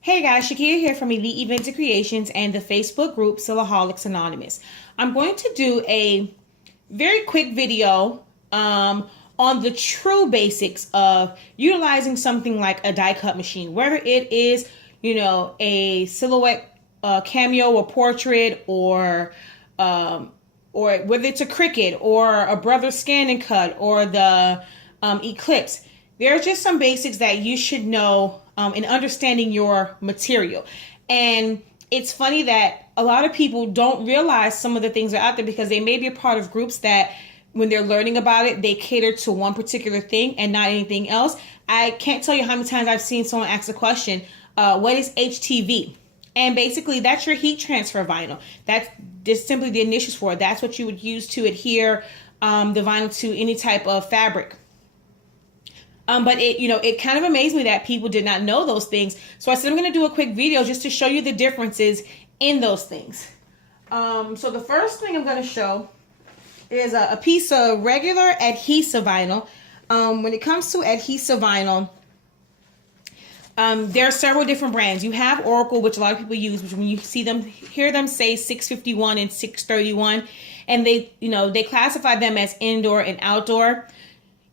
Hey guys, Shakia here from Elite Events and Creations and the Facebook group Silaholics Anonymous. I'm going to do a very quick video on the true basics of utilizing something like a die cut machine, whether it is, a silhouette cameo or portrait or whether it's a Cricut or a Brother Scan and Cut or the Eclipse. There are just some basics that you should know in understanding your material. And it's funny that a lot of people don't realize some of the things are out there because they may be a part of groups that when they're learning about it, they cater to one particular thing and not anything else. I can't tell you how many times I've seen someone ask the question, what is HTV? And basically that's your heat transfer vinyl. That's just simply the initials for it. That's what you would use to adhere the vinyl to any type of fabric. But it kind of amazed me that people did not know those things. So I said, I'm going to do a quick video just to show you the differences in those things. So the first thing I'm going to show is a piece of regular adhesive vinyl. When it comes to adhesive vinyl, there are several different brands. You have Oracal, which a lot of people use, which when you hear them say 651 and 631, and they classify them as indoor and outdoor.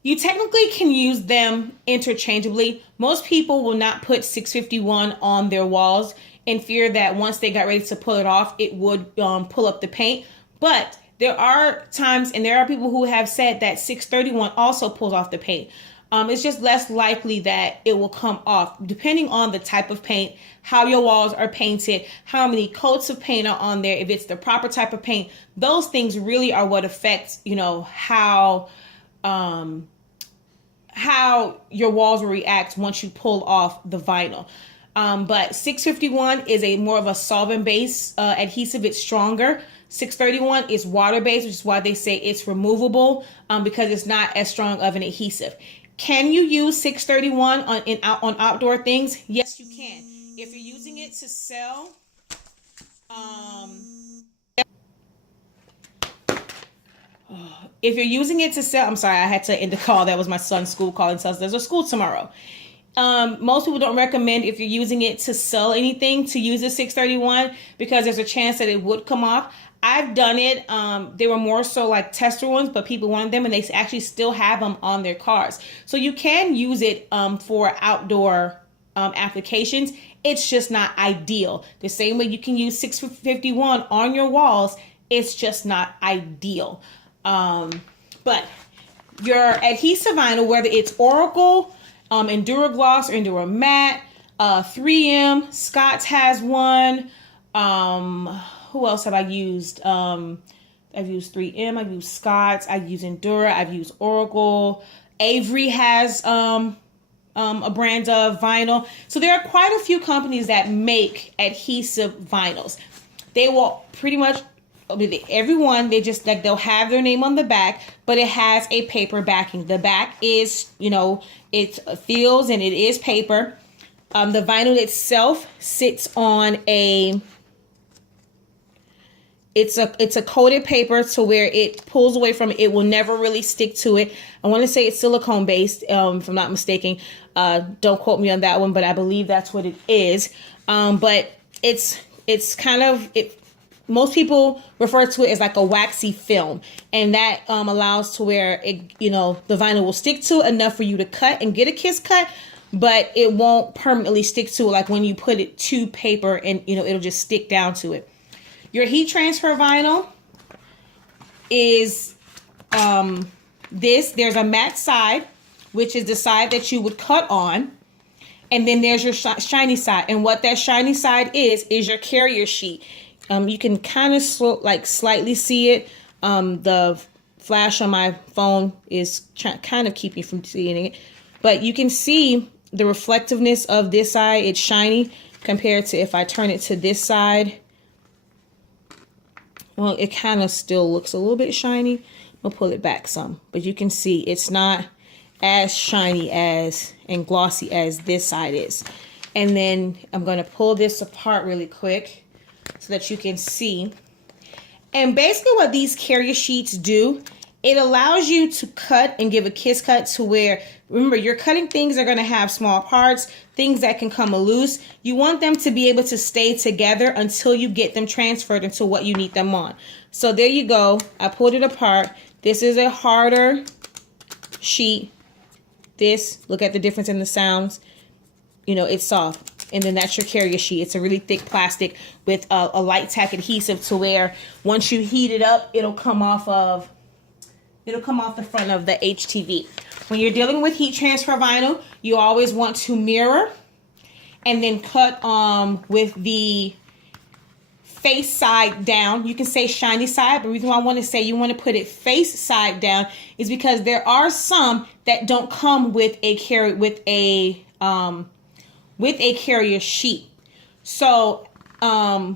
You technically can use them interchangeably. Most people will not put 651 on their walls in fear that once they got ready to pull it off, it would pull up the paint. But there are times, and there are people who have said that 631 also pulls off the paint. It's just less likely that it will come off, depending on the type of paint, how your walls are painted, how many coats of paint are on there, if it's the proper type of paint. Those things really are what affects, how your walls will react once you pull off the vinyl. But 651 is a more of a solvent-based adhesive. It's stronger. 631 is water-based, which is why they say it's removable because it's not as strong of an adhesive. Can you use 631 on outdoor things? Yes, you can. If you're using it to sell, I'm sorry, I had to end the call. That was my son's school calling. Says there's a school tomorrow. Most people don't recommend, if you're using it to sell anything, to use a 631 because there's a chance that it would come off. I've done it. They were more so like tester ones, but people wanted them and they actually still have them on their cars. So you can use it for outdoor applications. It's just not ideal. The same way you can use 651 on your walls, it's just not ideal. But your adhesive vinyl, whether it's Oracle, Endurogloss or Enduro-Matte, 3M, Scott's has one. Who else have I used? I've used 3M, I've used Scott's, I've used Endura, I've used Oracle. Avery has a brand of vinyl. So there are quite a few companies that make adhesive vinyls. They will pretty much everyone, they'll have their name on the back, but it has a paper backing. The back is, it feels and it is paper. The vinyl itself sits on it's a coated paper to where it pulls away from it. It will never really stick to it. I want to say it's silicone based, if I'm not mistaken. Don't quote me on that one, but I believe that's what it is. But it's kind of it. Most people refer to it as like a waxy film, and that allows to where the vinyl will stick to it enough for you to cut and get a kiss cut, but it won't permanently stick to it like when you put it to paper and it'll just stick down to it. Your heat transfer vinyl is there's a matte side, which is the side that you would cut on, and then there's your shiny side, and what that shiny side is your carrier sheet. You can kind of slightly see it. The flash on my phone is kind of keeping from seeing it. But you can see the reflectiveness of this side. It's shiny compared to if I turn it to this side. Well, it kind of still looks a little bit shiny. I'll pull it back some. But you can see it's not as shiny and glossy as this side is. And then I'm going to pull this apart really quick so that you can see. And basically what these carrier sheets do, it allows you to cut and give a kiss cut to where Remember, you're cutting things that are going to have small parts, things that can come loose. You want them to be able to stay together until you get them transferred into what you need them on. So there you go. I pulled it apart. This is a harder sheet. This, look at the difference in the sounds. You know, it's soft. And then that's your carrier sheet. It's a really thick plastic with a light tack adhesive to where once you heat it up, it'll come off the front of the HTV. When you're dealing with heat transfer vinyl, you always want to mirror and then cut with the face side down. You can say shiny side, but the reason why I want to say you want to put it face side down is because there are some that don't come with a carrier sheet. So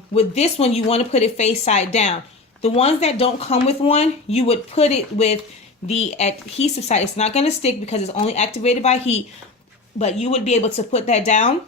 with this one, you want to put it face side down. The ones that don't come with one, you would put it with the adhesive side. It's not going to stick because it's only activated by heat, but you would be able to put that down.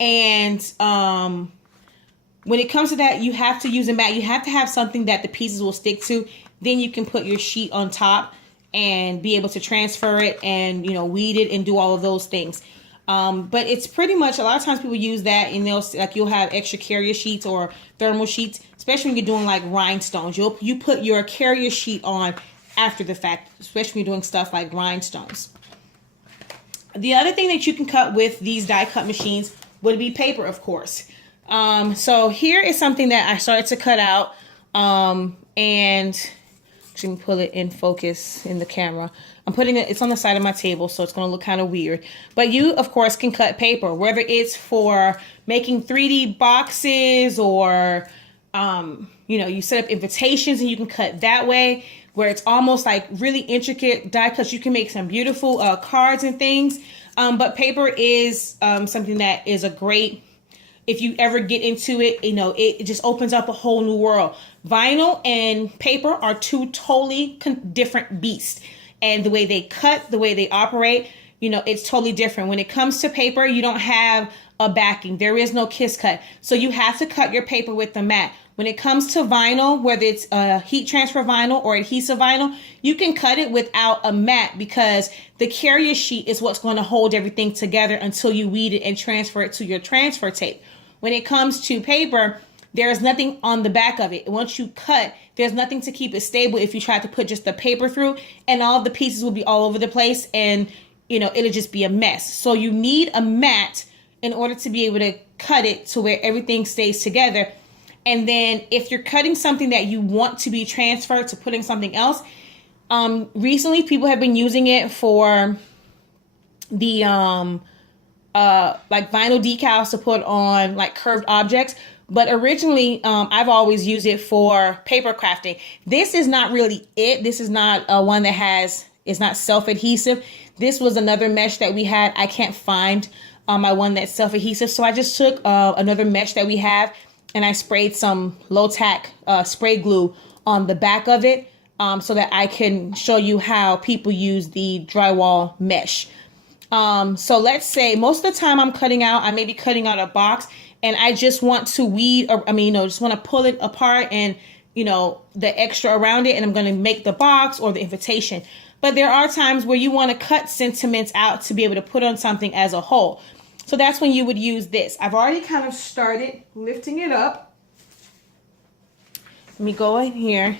And when it comes to that, you have to use a mat. You have to have something that the pieces will stick to. Then you can put your sheet on top and be able to transfer it and, you know, weed it and do all of those things. But it's pretty much, a lot of times people use that and you'll have extra carrier sheets or thermal sheets, especially when you're doing like rhinestones. You put your carrier sheet on after the fact, especially when you're doing stuff like rhinestones. The other thing that you can cut with these die cut machines would be paper, of course. So here is something that I started to cut out, and let me pull it in focus in the camera. I'm putting it, it's on the side of my table, so it's going to look kind of weird. But you, of course, can cut paper, whether it's for making 3D boxes or, you know, you set up invitations and you can cut that way, where it's almost like really intricate die cuts. You can make some beautiful cards and things. But paper is something that is a great, if you ever get into it, you know, it just opens up a whole new world. Vinyl and paper are two totally different beasts. And the way they cut, the way they operate, you know, it's totally different. When it comes to paper, you don't have a backing. There is no kiss cut. So you have to cut your paper with the mat. When it comes to vinyl, whether it's heat transfer vinyl or adhesive vinyl, you can cut it without a mat because the carrier sheet is what's going to hold everything together until you weed it and transfer it to your transfer tape. When it comes to paper, there is nothing on the back of it. Once you cut, there's nothing to keep it stable if you try to put just the paper through, and all of the pieces will be all over the place and, you know, it'll just be a mess. So you need a mat in order to be able to cut it to where everything stays together. And then if you're cutting something that you want to be transferred to putting something else, recently people have been using it for the like vinyl decals to put on like curved objects. But originally, I've always used it for paper crafting. This is not really it. This is not one that is not self-adhesive. This was another mesh that we had. I can't find my one that's self-adhesive. So I just took another mesh that we have and I sprayed some low-tack spray glue on the back of it so that I can show you how people use the drywall mesh. So let's say most of the time I'm cutting out, I may be cutting out a box and I just want to weed, or just want to pull it apart and, you know, the extra around it, and I'm going to make the box or the invitation. But there are times where you want to cut sentiments out to be able to put on something as a whole. So that's when you would use this. I've already kind of started lifting it up. Let me go in here.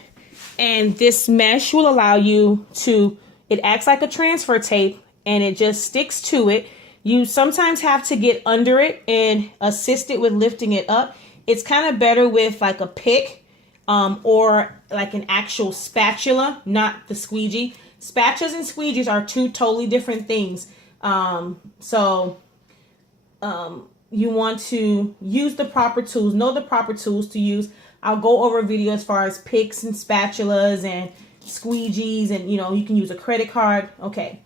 And this mesh will allow you to, it acts like a transfer tape and it just sticks to it. You sometimes have to get under it and assist it with lifting it up. It's kind of better with like a pick or like an actual spatula, not the squeegee. Spatulas and squeegees are two totally different things. You want to use the proper tools, know the proper tools to use. I'll go over a video as far as picks and spatulas and squeegees, and you know, you can use a credit card. Okay.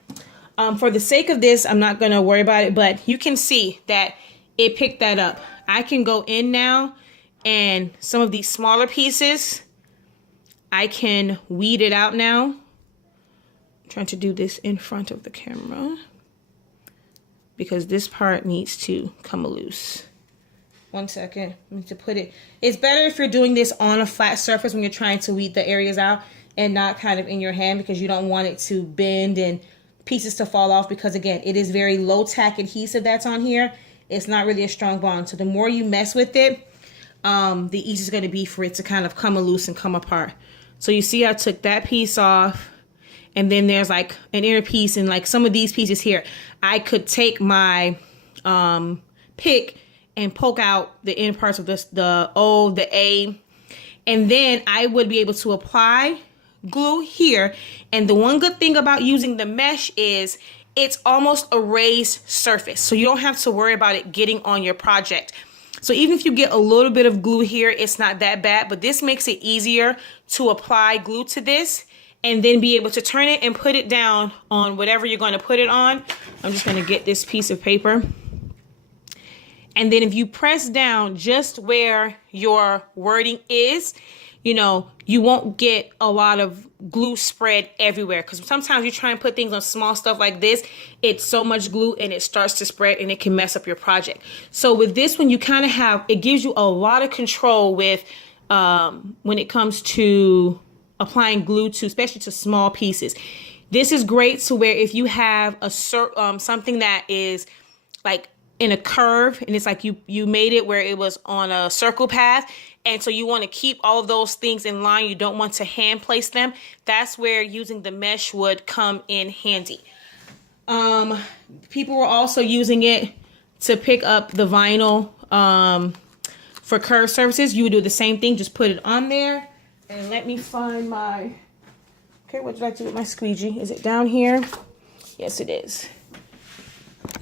For the sake of this, I'm not going to worry about it, but you can see that it picked that up. I can go in now and some of these smaller pieces, I can weed it out now. I'm trying to do this in front of the camera because this part needs to come loose. 1 second. I need to put it. It's better if you're doing this on a flat surface when you're trying to weed the areas out and not kind of in your hand, because you don't want it to bend and pieces to fall off, because again, it is very low tack adhesive that's on here. It's not really a strong bond. So the more you mess with it, the easier it's going to be for it to kind of come loose and come apart. So you see I took that piece off, and then there's like an inner piece, and like some of these pieces here, I could take my pick and poke out the inner parts of this, the O, the A, and then I would be able to apply glue here. And the one good thing about using the mesh is it's almost a raised surface, so you don't have to worry about it getting on your project. So even if you get a little bit of glue here, it's not that bad, but this makes it easier to apply glue to this and then be able to turn it and put it down on whatever you're going to put it on. I'm just going to get this piece of paper. And then if you press down just where your wording is, you know, you won't get a lot of glue spread everywhere, because sometimes you try and put things on small stuff like this, it's so much glue and it starts to spread and it can mess up your project. So with this one, you kind of have, it gives you a lot of control with when it comes to applying glue to, especially to small pieces. This is great to where if you have a something that is like in a curve, and it's like you made it where it was on a circle path, and so you want to keep all of those things in line, you don't want to hand place them, that's where using the mesh would come in handy. People were also using it to pick up the vinyl for curved surfaces. You would do the same thing, just put it on there. And let me find my, okay, what did I do with my squeegee? Is it down here? Yes, it is.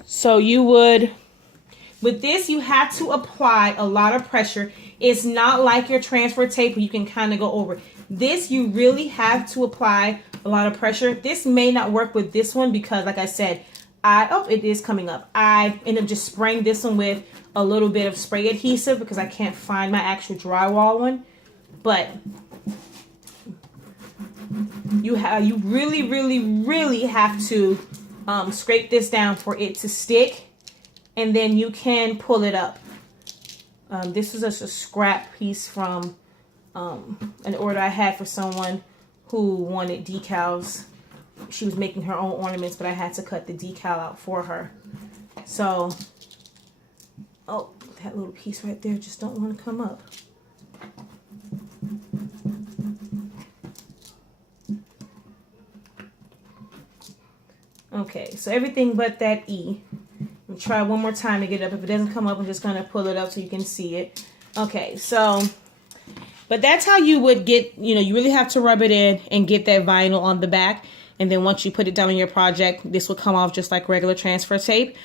So you would, with this, you have to apply a lot of pressure. It's not like your transfer tape where you can kind of go over. This, you really have to apply a lot of pressure. This may not work with this one because, like I said, it is coming up. I ended up just spraying this one with a little bit of spray adhesive because I can't find my actual drywall one. But you really have to scrape this down for it to stick, and then you can pull it up. This is just a scrap piece from an order I had for someone who wanted decals. She was making her own ornaments, but I had to cut the decal out for her. So, oh, that little piece right there just don't want to come up. Okay, so everything but that E. I'm gonna try one more time to get it up. If it doesn't come up, I'm just gonna pull it up so you can see it. Okay, so, but that's how you would get, you know, you really have to rub it in and get that vinyl on the back. And then once you put it down on your project, this will come off just like regular transfer tape.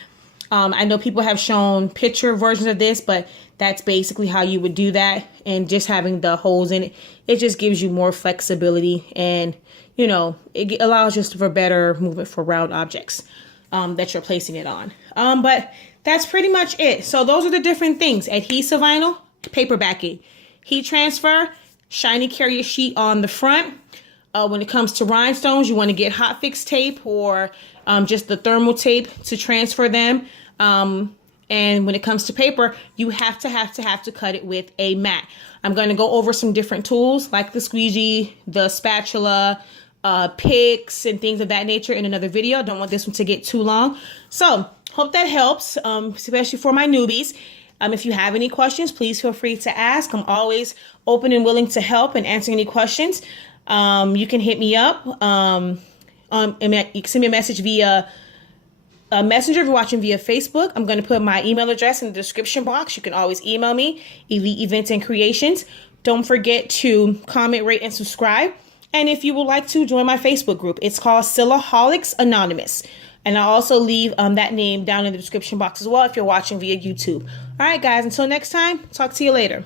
I know people have shown picture versions of this, but that's basically how you would do that. And just having the holes in it, it just gives you more flexibility, and, you know, it allows just for better movement for round objects that you're placing it on. But that's pretty much it. So those are the different things: adhesive vinyl, paper backing, heat transfer, shiny carrier sheet on the front. When it comes to rhinestones, you want to get hot fix tape or just the thermal tape to transfer them. And when it comes to paper, you have to cut it with a mat. I'm going to go over some different tools like the squeegee, the spatula, picks, and things of that nature in another video. I don't want this one to get too long. So hope that helps, especially for my newbies. If you have any questions, please feel free to ask. I'm always open and willing to help and answer any questions. You can hit me up. You can send me a message via Messenger if you're watching via Facebook. I'm going to put my email address in the description box. You can always email me, Elite Events and Creations. Don't forget to comment, rate, and subscribe. And if you would like to join my Facebook group, it's called Sillaholics Anonymous. And I'll also leave that name down in the description box as well if you're watching via YouTube. All right, guys, until next time, talk to you later.